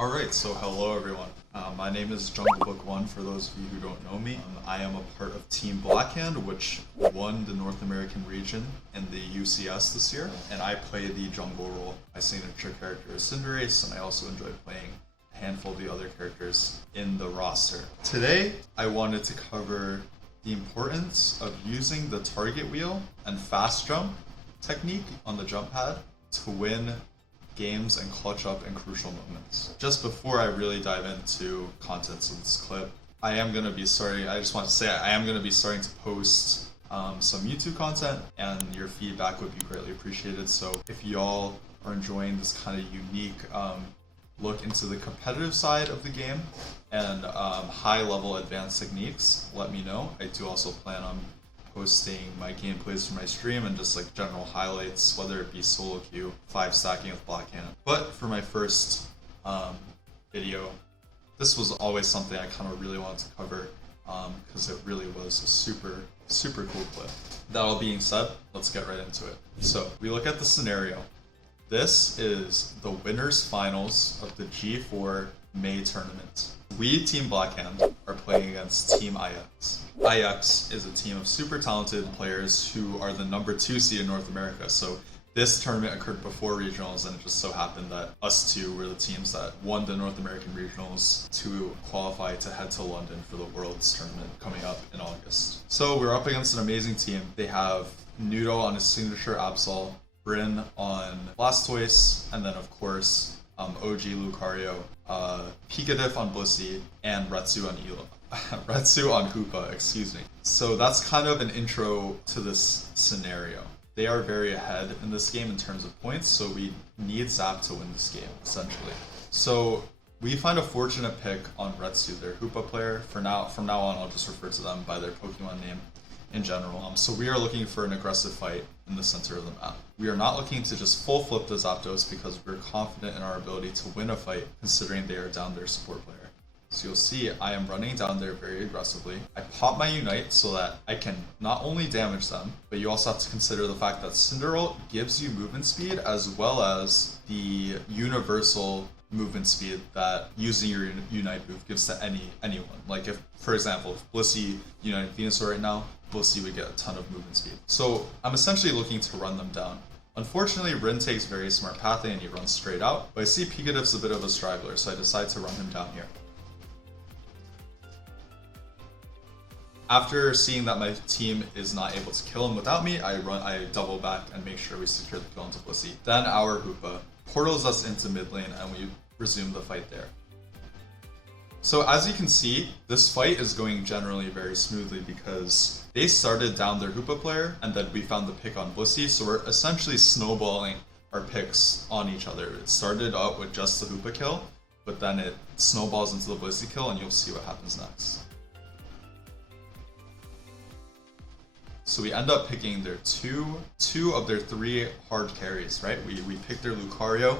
Alright, so hello everyone. My name is Jungle Book One for those of you who don't know me. I am a part of Team Blackhand, which won the North American region in the UCS this year, and I play the jungle role. My signature character is Cinderace, and I also enjoy playing a handful of the other characters in the roster. Today, I wanted to cover the importance of using the target wheel and fast jump technique on the jump pad to win games and clutch up in crucial moments. Just before I really dive into contents of this clip, I just want to say I am going to be starting to post some YouTube content, and your feedback would be greatly appreciated. So if y'all are enjoying this kind of unique look into the competitive side of the game and high level advanced techniques, let me know. I do also plan on posting my gameplays for my stream and just like general highlights, whether it be solo queue, 5 stacking with Blackhand. But for my first video, this was always something I kind of really wanted to cover because it really was a super cool clip. That all being said, let's get right into it. So we look at the scenario. This is the winners finals of the G4 May tournament. We, Team Blackhand, are playing against Team IX. IX is a team of super talented players who are the number 2 seed in North America. So this tournament occurred before regionals, and it just so happened that us two were the teams that won the North American regionals to qualify to head to London for the Worlds tournament coming up in August. So we're up against an amazing team. They have Nudo on his signature Absol, Bryn on Blastoise, and then of course OG Lucario, Pikatif on Blissey, and Retsu on Retsu on Hoopa, excuse me. So that's kind of an intro to this scenario. They are very ahead in this game in terms of points, so we need Zap to win this game, essentially. So we find a fortunate pick on Retsu, their Hoopa player. From now on, I'll just refer to them by their Pokemon name in general. So we are looking for an aggressive fight in the center of the map. We are not looking to just full flip the Zapdos because we're confident in our ability to win a fight considering they are down their support player. So you'll see I am running down there very aggressively. I pop my Unite so that I can not only damage them, but you also have to consider the fact that Cinderella gives you movement speed as well as the universal movement speed that using your Unite move gives to anyone. Like if, for example, if Blissey United Venusaur right now, Blissey would get a ton of movement speed. So I'm essentially looking to run them down. Unfortunately, Rin takes very smart pathing and he runs straight out, but I see Pikatif's a bit of a straggler, so I decide to run him down here. After seeing that my team is not able to kill him without me, I double back and make sure we secure the kill into Blissey. Then our Hoopa portals us into mid lane and we resume the fight there. So as you can see, this fight is going generally very smoothly because they started down their Hoopa player and then we found the pick on Blissey, so we're essentially snowballing our picks on each other. It started out with just the Hoopa kill, but then it snowballs into the Blissey kill and you'll see what happens next. So we end up picking their two of their 3 hard carries, right? We picked their Lucario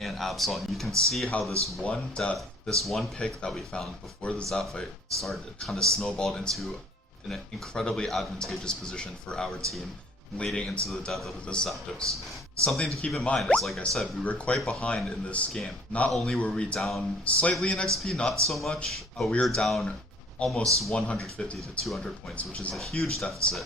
and Absol, and you can see how this one pick that we found before the Zap fight started kind of snowballed into an incredibly advantageous position for our team, leading into the death of the Zapdos. Something to keep in mind is, like I said, we were quite behind in this game. Not only were we down slightly in XP, not so much, but we were down almost 150 to 200 points, which is a huge deficit.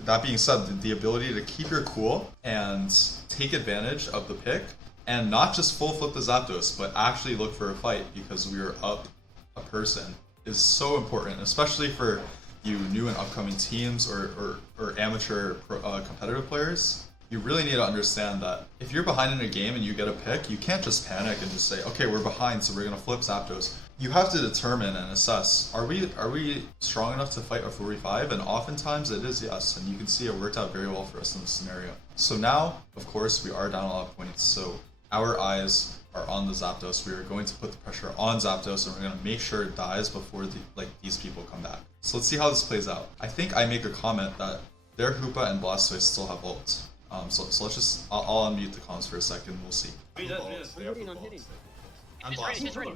That being said, the ability to keep your cool and take advantage of the pick and not just full flip the Zapdos, but actually look for a fight because we were up a person is so important, especially for you new and upcoming teams or amateur competitive players. You really need to understand that if you're behind in a game and you get a pick, you can't just panic and just say, okay, we're behind, so we're going to flip Zapdos. You have to determine and assess, are we strong enough to fight a 45? And oftentimes it is, yes, and you can see it worked out very well for us in this scenario. So now, of course, we are down a lot of points, so our eyes are on the Zapdos. We are going to put the pressure on Zapdos and we're going to make sure it dies before these people come back. So let's see how this plays out. I think I make a comment that their Hoopa and Blastoise still have ult. So let's just, I'll unmute the comms for a second, we'll see. He does. I'm hitting. And He's ready.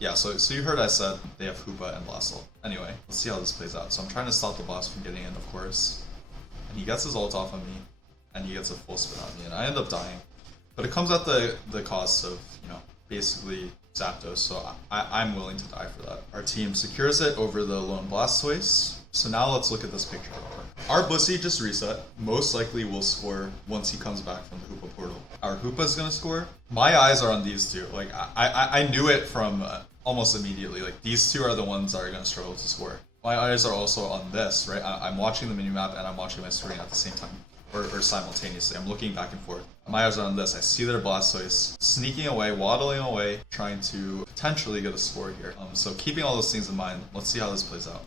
Yeah, so you heard I said they have Hoopa and Blastoise. Anyway, let's see how this plays out. So I'm trying to stop the boss from getting in, of course. And he gets his ult off on me, and he gets a full spin on me, and I end up dying. But it comes at the cost of, basically Zapdos, so I'm willing to die for that. Our team secures it over the lone Blastoise. So now let's look at this picture real quick. Our Bussy just reset. Most likely will score once he comes back from the Hoopa portal. Our Hoopa's gonna score. My eyes are on these two. Like, I knew it from almost immediately. Like, these two are the ones that are gonna struggle to score. My eyes are also on this, right? I'm watching the minimap and I'm watching my screen at the same time. Or simultaneously. I'm looking back and forth. My eyes are on this. I see their Blastoise sneaking away, waddling away, trying to potentially get a score here. So keeping all those things in mind, let's see how this plays out.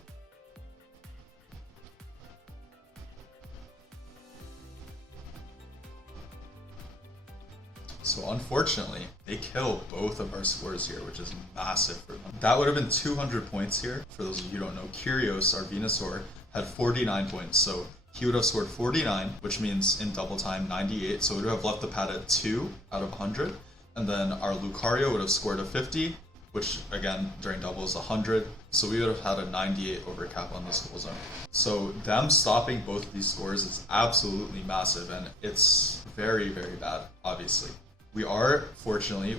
So unfortunately, they kill both of our scores here, which is massive for them. That would have been 200 points here. For those of you who don't know, Kyrios, our Venusaur, had 49 points. So he would have scored 49, which means in double time 98. So it would have left the pad at 2 out of 100. And then our Lucario would have scored a 50, which again, during double is 100. So we would have had a 98 over cap on this goal zone. So them stopping both of these scores is absolutely massive, and it's very, very bad, obviously. We are, fortunately,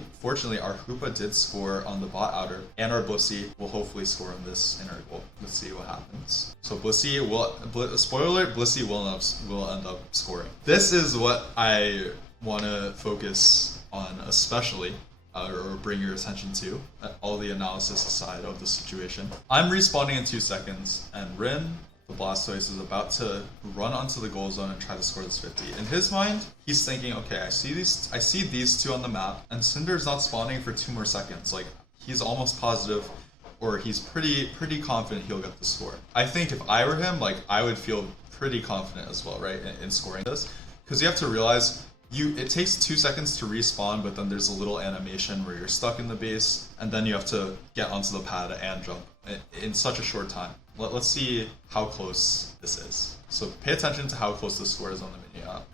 our Hoopa did score on the bot outer, and our Bussy will hopefully score on this inner goal. Let's see what happens. So Bussy will, spoiler alert, Bussy will end up scoring. This is what I want to focus on especially, or bring your attention to, all the analysis aside of the situation. I'm respawning in 2 seconds, and Rin, the Blastoise, is about to run onto the goal zone and try to score this 50. In his mind, he's thinking, okay, I see these two on the map, and Cinder's not spawning for 2 more seconds. Like, he's almost positive, or he's pretty confident he'll get the score. I think if I were him, like, I would feel pretty confident as well, right, in scoring this, because you have to realize it takes 2 seconds to respawn, but then there's a little animation where you're stuck in the base, and then you have to get onto the pad and jump in such a short time. Let's see how close this is. So pay attention to how close the score is on the mini app.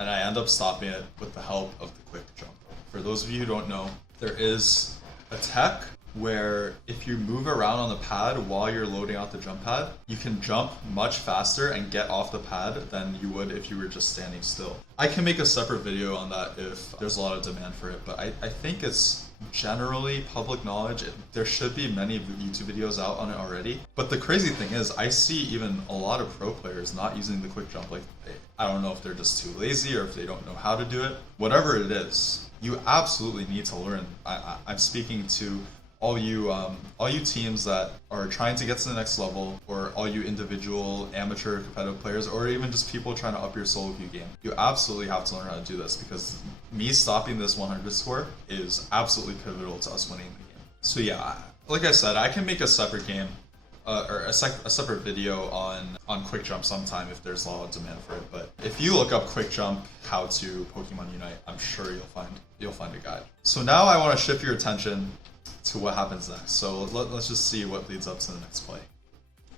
And I end up stopping it with the help of the quick jump. For those of you who don't know, there is a tech where if you move around on the pad while you're loading out the jump pad, you can jump much faster and get off the pad than you would if you were just standing still. I can make a separate video on that if there's a lot of demand for it, but I think it's generally public knowledge. There should be many YouTube videos out on it already. But the crazy thing is, I see even a lot of pro players not using the quick jump. Like, I don't know if they're just too lazy or if they don't know how to do it. Whatever it is, you absolutely need to learn. I'm speaking to all you teams that are trying to get to the next level, or all you individual amateur competitive players, or even just people trying to up your solo queue game. You absolutely have to learn how to do this, because me stopping this 100 score is absolutely pivotal to us winning the game. So yeah, like I said, I can make a separate game, or a separate video on quick jump sometime if there's a lot of demand for it. But if you look up quick jump how to Pokemon Unite, I'm sure you'll find a guide. So now I want to shift your attention to what happens next. So let's just see what leads up to the next play.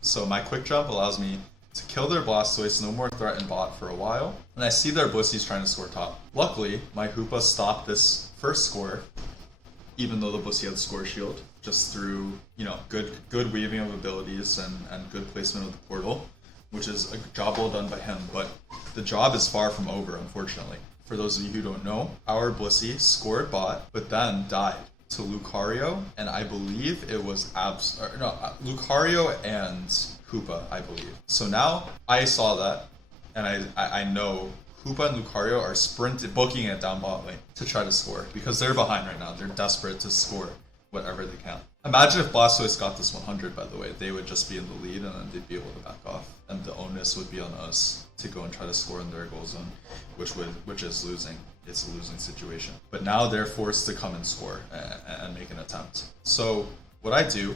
So my quick jump allows me to kill their Blastoise, no more threat in bot for a while, and I see their Bussy's trying to score top. Luckily, my Hoopa stopped this first score, even though the Bussy had score shield, just through, you know, good weaving of abilities and good placement of the portal, which is a job well done by him. But the job is far from over, unfortunately. For those of you who don't know, our Bussy scored bot, but then died to Lucario, and I believe it was Lucario and Hoopa, I believe. So now I saw that, and I know Hoopa and Lucario are booking it down bot lane to try to score, because they're behind right now. They're desperate to score whatever they can. Imagine if Blastoise got this 100, by the way. They would just be in the lead, and then they'd be able to back off, and the onus would be on us to go and try to score in their goal zone, which is losing. It's a losing situation. But now they're forced to come and score and make an attempt. So what I do,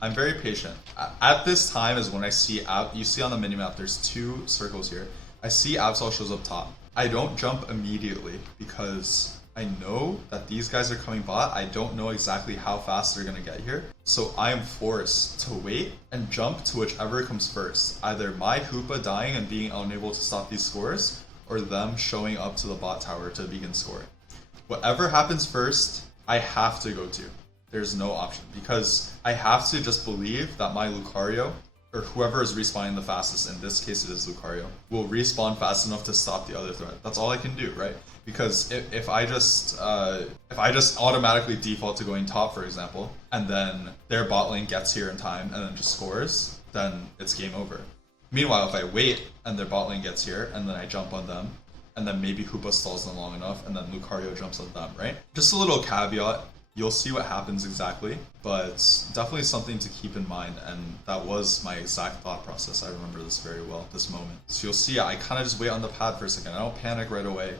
I'm very patient. At this time is when I see you see on the minimap, there's 2 circles here. I see Absol shows up top. I don't jump immediately because I know that these guys are coming bot. I don't know exactly how fast they're gonna get here. So I am forced to wait and jump to whichever comes first. Either my Hoopa dying and being unable to stop these scores, or them showing up to the bot tower to begin scoring. Whatever happens first, I have to go to. There's no option, because I have to just believe that my Lucario, or whoever is respawning the fastest, in this case it is Lucario, will respawn fast enough to stop the other threat. That's all I can do, right? Because if I just automatically default to going top, for example, and then their bot lane gets here in time and then just scores, then it's game over. Meanwhile, if I wait and their bot lane gets here and then I jump on them, and then maybe Hoopa stalls them long enough, and then Lucario jumps on them, right? Just a little caveat. You'll see what happens exactly, but definitely something to keep in mind, and that was my exact thought process. I remember this very well, this moment. So you'll see I kind of just wait on the pad for a second. I don't panic right away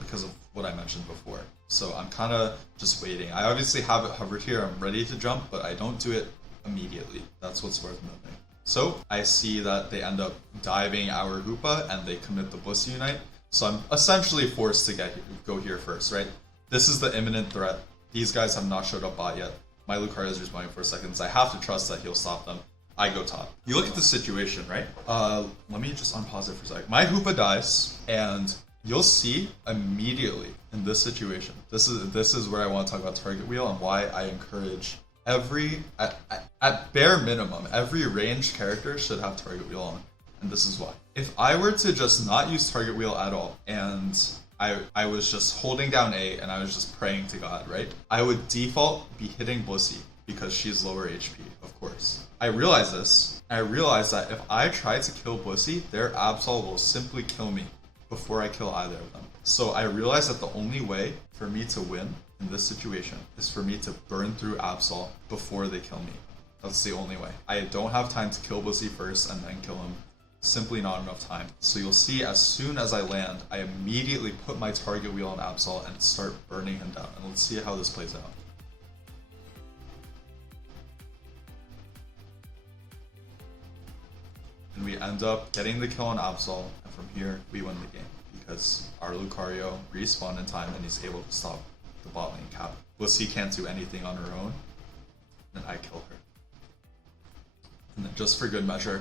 because of what I mentioned before. So I'm kind of just waiting. I obviously have it hovered here. I'm ready to jump, but I don't do it immediately. That's what's worth noting. So I see that they end up diving our Hoopa, and they commit the Bussy Unite. So I'm essentially forced to go here first, right? This is the imminent threat. These guys have not showed up bot yet. My Lucario is respawning for seconds. I have to trust that he'll stop them. I go top. You look at the situation, right? Let me just unpause it for a second. My Hoopa dies, and you'll see immediately in this situation. This is where I want to talk about target wheel and why I encourage at bare minimum, every ranged character should have target wheel on. And this is why. If I were to just not use target wheel at all, and I was just holding down A and I was just praying to God, right? I would default be hitting Bussy because she's lower HP, of course. I realize this. I realize that if I try to kill Bussy, their Absol will simply kill me before I kill either of them. So I realized that the only way for me to win in this situation is for me to burn through Absol before they kill me. That's the only way. I don't have time to kill Bussy first and then kill him. Simply not enough time. So you'll see as soon as I land, I immediately put my target wheel on Absol and start burning him down. And let's see how this plays out. And we end up getting the kill on Absol, and from here we win the game because our Lucario respawned in time and he's able to stop the bot lane cap. Bussy can't do anything on her own, and I kill her. And then just for good measure,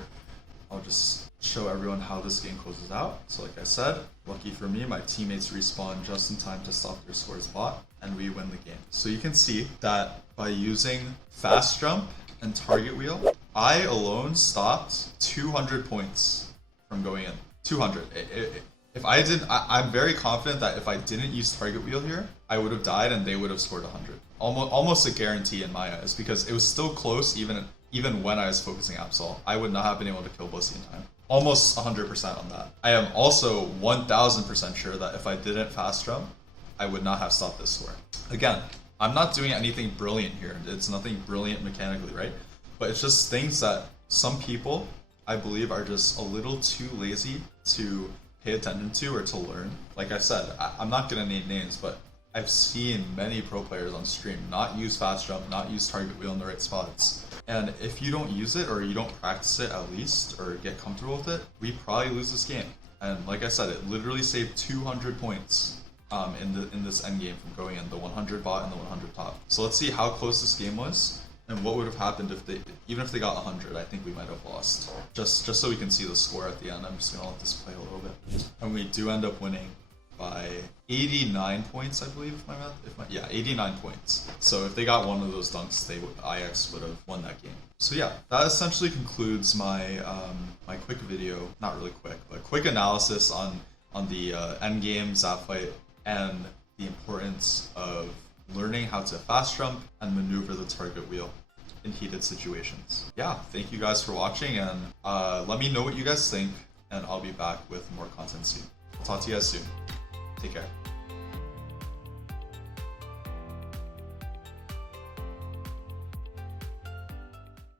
I'll just show everyone how this game closes out. So like I said, lucky for me, my teammates respawn just in time to stop their scores bot, and we win the game. So you can see that by using fast jump and target wheel, I alone stopped 200 points from going in. 200. If I didn't, I'm very confident that if I didn't use target wheel here, I would have died and they would have scored 100. Almost a guarantee in my eyes, because it was still close even when I was focusing Absol. I would not have been able to kill Bussy in time. Almost 100% on that. I am also 1000% sure that if I didn't fast jump, I would not have stopped this score. Again, I'm not doing anything brilliant here. It's nothing brilliant mechanically, right? But it's just things that some people, I believe, are just a little too lazy to pay attention to or to learn. Like I said, I'm not gonna name names, but I've seen many pro players on stream not use fast jump, not use target wheel in the right spots. And if you don't use it or you don't practice it at least or get comfortable with it, we probably lose this game. And like I said, it literally saved 200 points in this end game from going in the 100 bot and the 100 top. So let's see how close this game was and what would have happened if even if they got 100. I think we might have lost. Just so we can see the score at the end, I'm just gonna let this play a little bit. And we do end up winning by 89 points, I believe, yeah, 89 points. So if they got one of those dunks, IX would have won that game. So yeah, that essentially concludes my my quick video, not really quick, but quick analysis on the end game Zap fight and the importance of learning how to fast jump and maneuver the target wheel in heated situations. Yeah, thank you guys for watching, and let me know what you guys think, and I'll be back with more content soon. I'll talk to you guys soon. Take care.